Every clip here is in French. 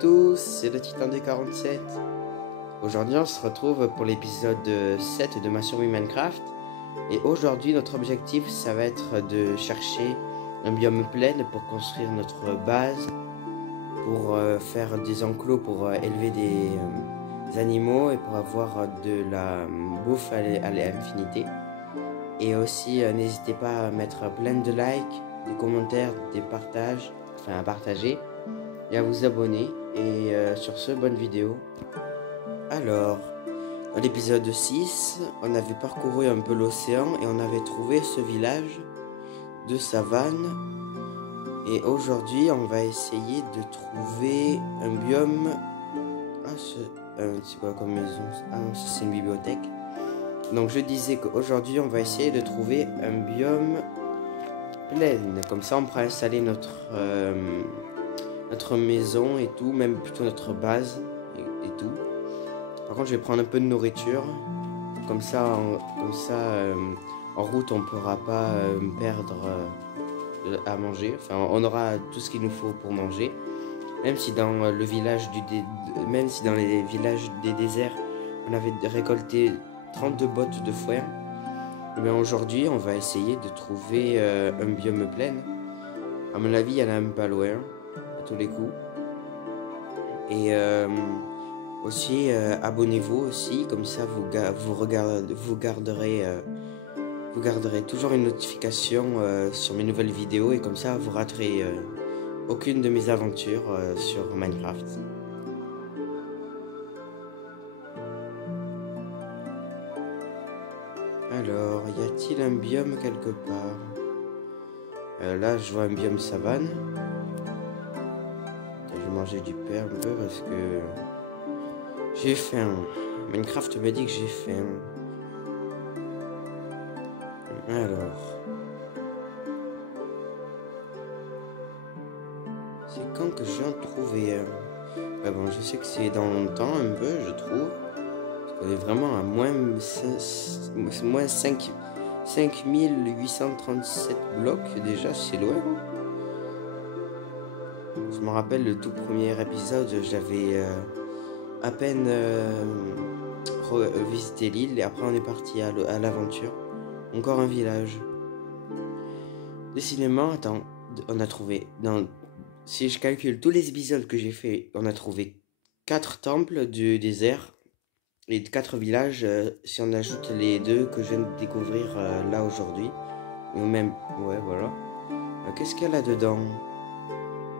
tous, c'est le Titan des 47. Aujourd'hui on se retrouve pour l'épisode 7 de ma survie Minecraft. Et aujourd'hui notre objectif ça va être de chercher un biome plein pour construire notre base, pour faire des enclos pour élever des animaux et pour avoir de la bouffe à l'infinité. Et aussi n'hésitez pas à mettre plein de likes, des commentaires, des partages, enfin à partager et à vous abonner. Et sur ce, bonne vidéo. Alors, dans l'épisode 6, on avait parcouru un peu l'océan et on avait trouvé ce village de savane. Et aujourd'hui, on va essayer de trouver un biome. Ah, c'est quoi comme maison? Ah non, c'est une bibliothèque. Donc je disais qu'aujourd'hui, on va essayer de trouver un biome plein. Comme ça, on pourra installer notre maison et tout, même plutôt notre base et tout. Par contre, je vais prendre un peu de nourriture. Comme ça, en route, on ne pourra pas perdre à manger. Enfin, on aura tout ce qu'il nous faut pour manger. Même si dans le village même si dans les villages des déserts, on avait récolté 32 bottes de foin. Mais aujourd'hui, on va essayer de trouver un biome plein. À mon avis, il y en a même pas loin, à tous les coups. Et aussi, abonnez-vous aussi, comme ça vous garderez toujours une notification sur mes nouvelles vidéos et comme ça vous raterez aucune de mes aventures sur Minecraft. Alors, y a-t-il un biome quelque part? Là, je vois un biome savane. Je vais manger du pain un peu parce que j'ai faim. Minecraft me dit que j'ai faim. Alors, c'est quand que je viens de trouver un? Bon, je sais que c'est dans longtemps un peu, je trouve. Parce qu'on est vraiment à moins 5837 blocs déjà, c'est loin. Je me rappelle le tout premier épisode, j'avais à peine visité l'île et après on est parti à l'aventure. Encore un village. Décidément, attends, on a trouvé, si je calcule tous les épisodes que j'ai fait, on a trouvé 4 temples du désert et 4 villages si on ajoute les 2 que je viens de découvrir là aujourd'hui. Ou même, ouais, voilà. Qu'est-ce qu'il y a là-dedans?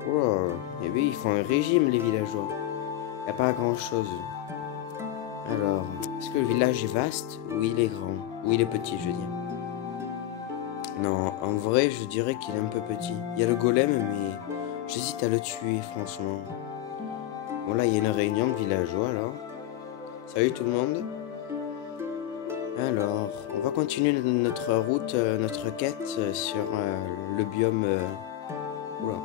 Oh, eh oui, ils font un régime, les villageois. Il n'y a pas grand-chose. Alors, est-ce que le village est vaste ou il est grand? Ou il est petit, je veux dire? Non, en vrai, je dirais qu'il est un peu petit. Il y a le golem, mais j'hésite à le tuer, franchement. Bon, là, il y a une réunion de villageois, là. Salut tout le monde. Alors, on va continuer notre route, notre quête sur le biome... Oula.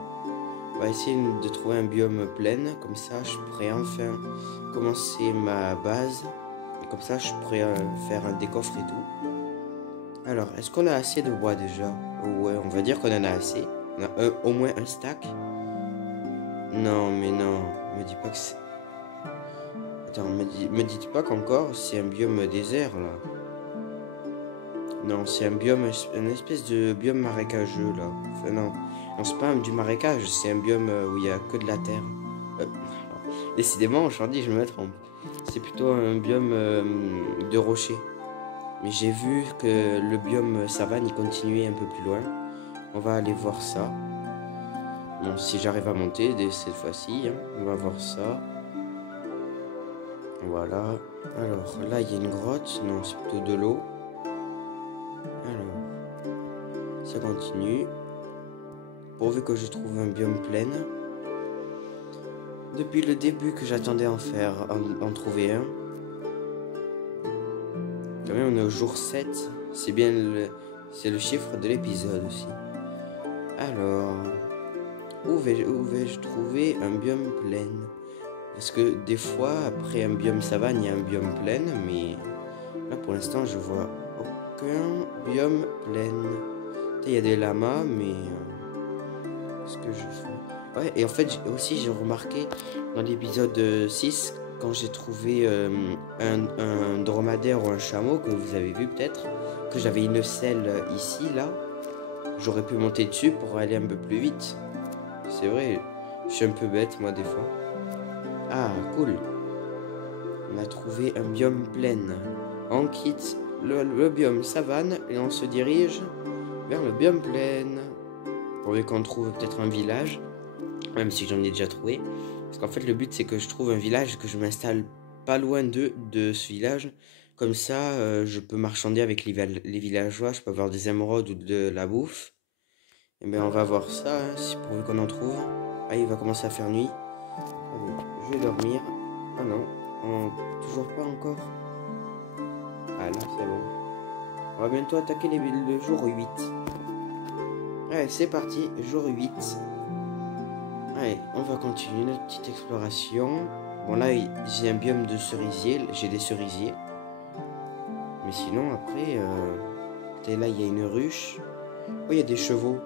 On va essayer de trouver un biome plein, comme ça je pourrais enfin commencer ma base. Et comme ça je pourrais faire des coffres et tout. Alors, est-ce qu'on a assez de bois déjà? Ouais, on va dire qu'on en a assez. On a au moins un stack. Non, mais non, me dis pas que c'est... Attends, me dites pas qu'encore c'est un biome désert là. Non, c'est un biome, une espèce de biome marécageux là. Enfin non, c'est pas du marécage, c'est un biome où il y a que de la terre. Décidément, aujourd'hui je me trompe. C'est plutôt un biome de rochers. Mais j'ai vu que le biome savane il continuait un peu plus loin. On va aller voir ça. Bon, si j'arrive à monter dès cette fois-ci, hein, on va voir ça. Voilà. Alors là il y a une grotte. Non, c'est plutôt de l'eau. Alors, ça continue. Pourvu que je trouve un biome plein. Depuis le début que j'attendais en trouver un. Quand même, on est au jour 7. C'est bien c'est le chiffre de l'épisode aussi. Alors, où vais-je trouver un biome plein? Parce que des fois, après un biome savane, il y a un biome plein. Mais là, pour l'instant, je vois aucun biome plein. Il y a des lamas, mais... qu'est-ce que je fais? Ouais, et en fait, aussi, j'ai remarqué dans l'épisode 6, quand j'ai trouvé un dromadaire ou un chameau, que vous avez vu peut-être, que j'avais une selle ici, là, j'aurais pu monter dessus pour aller un peu plus vite. C'est vrai, je suis un peu bête, moi, des fois. Ah, cool. On a trouvé un biome plain. On quitte le biome savane et on se dirige vers le biome plain. Pourvu qu'on trouve peut-être un village, même si j'en ai déjà trouvé. Parce qu'en fait, le but, c'est que je trouve un village, que je m'installe pas loin de ce village. Comme ça, je peux marchander avec les villageois, je peux avoir des émeraudes ou de la bouffe. Et bien, on va voir ça, hein, si pourvu qu'on en trouve. Ah, il va commencer à faire nuit. Allez, je vais dormir. Ah non, toujours pas encore. Ah là, c'est bon. On va bientôt attaquer le jour 8. Allez, c'est parti, jour 8. Allez, on va continuer notre petite exploration. Bon, là, j'ai un biome de cerisier. J'ai des cerisiers. Mais sinon, après, là, il y a une ruche. Oh, il y a des chevaux.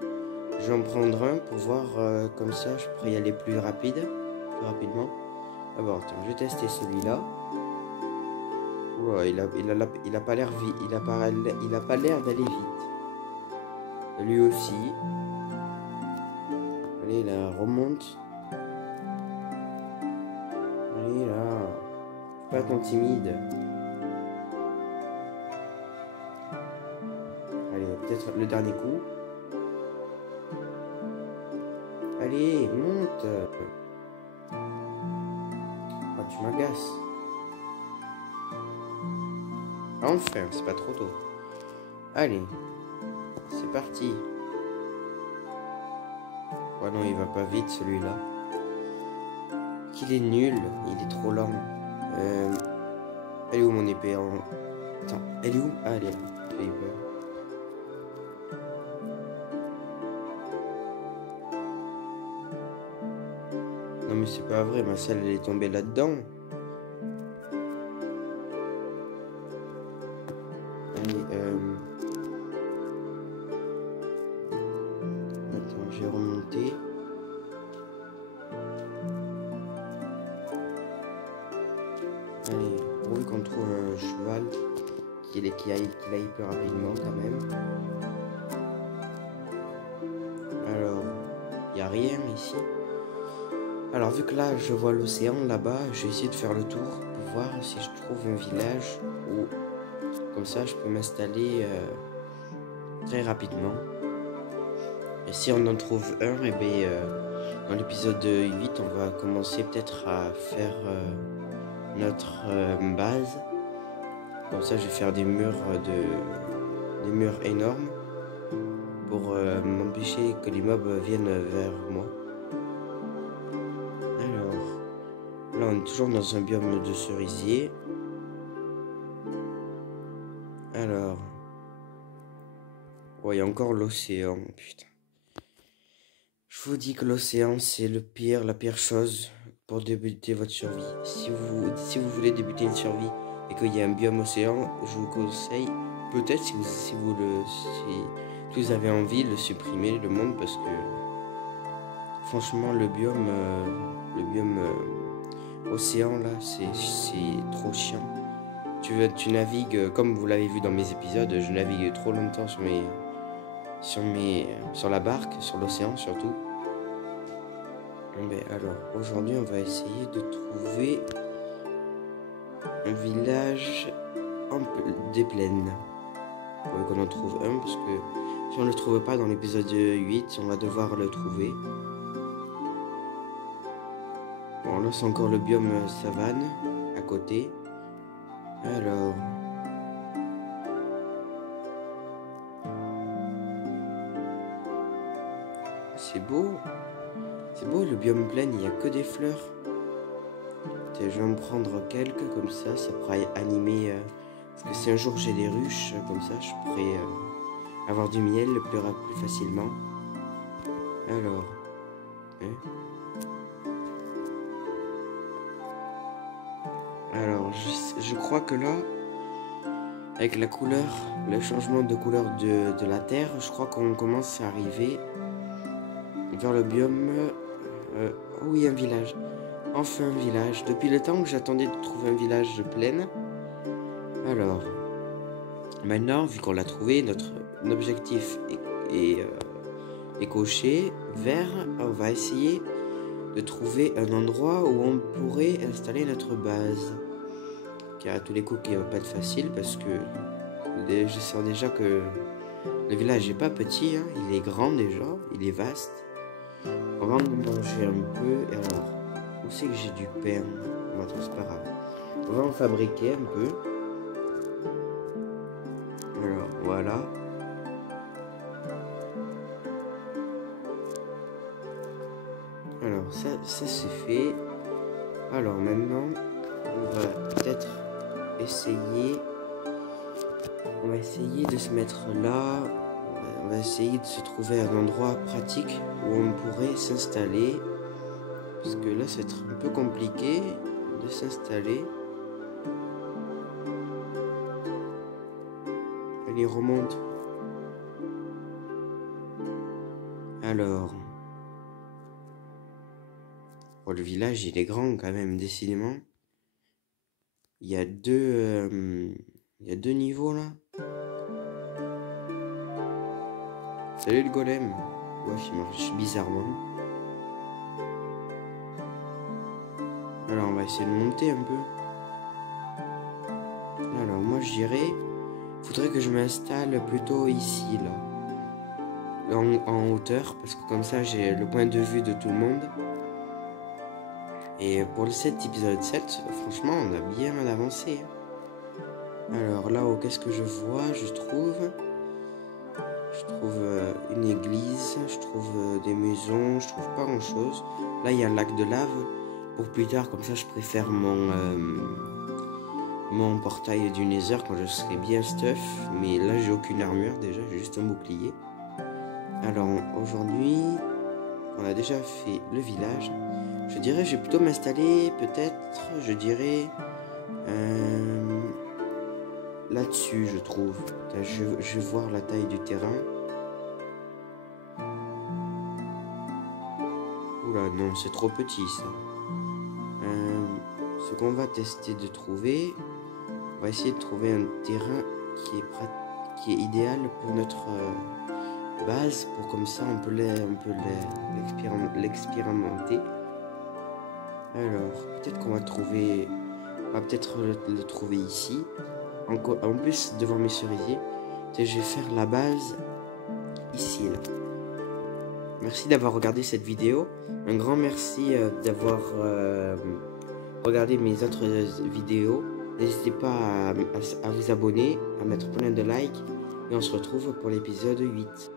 Je vais en prendre un pour voir, comme ça, je pourrais y aller plus rapidement. Ah bon, attends, je vais tester celui-là. Ouais, il a pas l'air vite. Il a pas l'air d'aller vite. Lui aussi. Allez, là, remonte. Allez, là. Pas tant timide. Allez, peut-être le dernier coup. Allez, monte. Oh, tu m'agaces. Enfin, c'est pas trop tôt. Allez, c'est parti. Oh non, il va pas vite celui-là. Il est nul, il est trop lent. Elle est où mon épée Attends, elle est où? Ah, elle est là. J'ai eu peur. Non mais c'est pas vrai, ma selle elle est tombée là-dedans. Allez, attends, je vais remonter. Allez, pourvu qu'on trouve un cheval qui aille plus rapidement quand même. Alors, il n'y a rien ici. Alors vu que là je vois l'océan là-bas, je vais essayer de faire le tour pour voir si je trouve un village où comme ça je peux m'installer très rapidement. Et si on en trouve un, et bien dans l'épisode 8 on va commencer peut-être à faire notre base. Comme ça je vais faire des murs énormes pour m'empêcher que les mobs viennent vers moi. Là, on est toujours dans un biome de cerisier. Alors. Ouais, il y a encore l'océan, putain. Je vous dis que l'océan, c'est la pire chose pour débuter votre survie. Si vous voulez débuter une survie et qu'il y a un biome océan, je vous conseille, peut-être si vous avez envie, de le supprimer, le monde, parce que franchement, le biome océan là, c'est trop chiant. Tu navigues, comme vous l'avez vu dans mes épisodes, je navigue trop longtemps sur la barque, sur l'océan surtout. Mais alors, aujourd'hui, on va essayer de trouver un village des plaines. Pour qu'on en trouve un, parce que si on ne le trouve pas dans l'épisode 8, on va devoir le trouver. Bon, là, c'est encore le biome savane, à côté. Alors... C'est beau. C'est beau, le biome plain, il n'y a que des fleurs. Je vais en prendre quelques, comme ça pourrait animer... parce que si un jour j'ai des ruches, comme ça, je pourrais avoir du miel plus facilement. Alors... Alors, je crois que là, avec la couleur, le changement de couleur de la terre, je crois qu'on commence à arriver vers le biome Oh oui, un village. Enfin un village. Depuis le temps que j'attendais de trouver un village de plaine. Alors, maintenant, vu qu'on l'a trouvé, notre objectif est coché. Vert, on va essayer de trouver un endroit où on pourrait installer notre base. Car à tous les coups, qui va pas être facile parce que je sens déjà que le village n'est pas petit, hein. Il est grand déjà, il est vaste. On va en manger un peu. Et alors, où c'est que j'ai du pain? C'est pas grave. On va en fabriquer un peu. Alors, voilà. Alors, ça c'est fait. Alors, maintenant, on va peut-être essayer. On va essayer de se mettre là. On va essayer de se trouver un endroit pratique où on pourrait s'installer. Parce que là, c'est un peu compliqué de s'installer. Allez, remonte. Alors. Oh, le village, il est grand quand même, décidément. Il y a deux niveaux là. Salut le golem. Ouais, il marche bizarrement. Alors on va essayer de monter un peu. Alors moi je dirais, faudrait que je m'installe plutôt ici là, en hauteur, parce que comme ça j'ai le point de vue de tout le monde. Et pour cet épisode 7, franchement on a bien mal avancé. Alors là-haut, qu'est-ce que je vois? Je trouve une église, je trouve des maisons, je trouve pas grand chose. Là il y a un lac de lave. Pour plus tard, comme ça je préfère mon portail du Nether quand je serai bien stuff. Mais là j'ai aucune armure déjà, j'ai juste un bouclier. Alors aujourd'hui, on a déjà fait le village. Je dirais je vais plutôt m'installer peut-être, je dirais là-dessus je trouve. Je vais voir la taille du terrain. Oula non, c'est trop petit ça. Ce qu'on va tester de trouver, on va essayer de trouver un terrain qui est idéal pour notre base, pour comme ça on peut l'expérimenter. Alors peut-être qu'on va trouver, on va peut-être le trouver ici. En plus devant mes cerisiers, je vais faire la base ici là. Merci d'avoir regardé cette vidéo. Un grand merci d'avoir regardé mes autres vidéos. N'hésitez pas à vous abonner, à mettre plein de likes. Et on se retrouve pour l'épisode 8.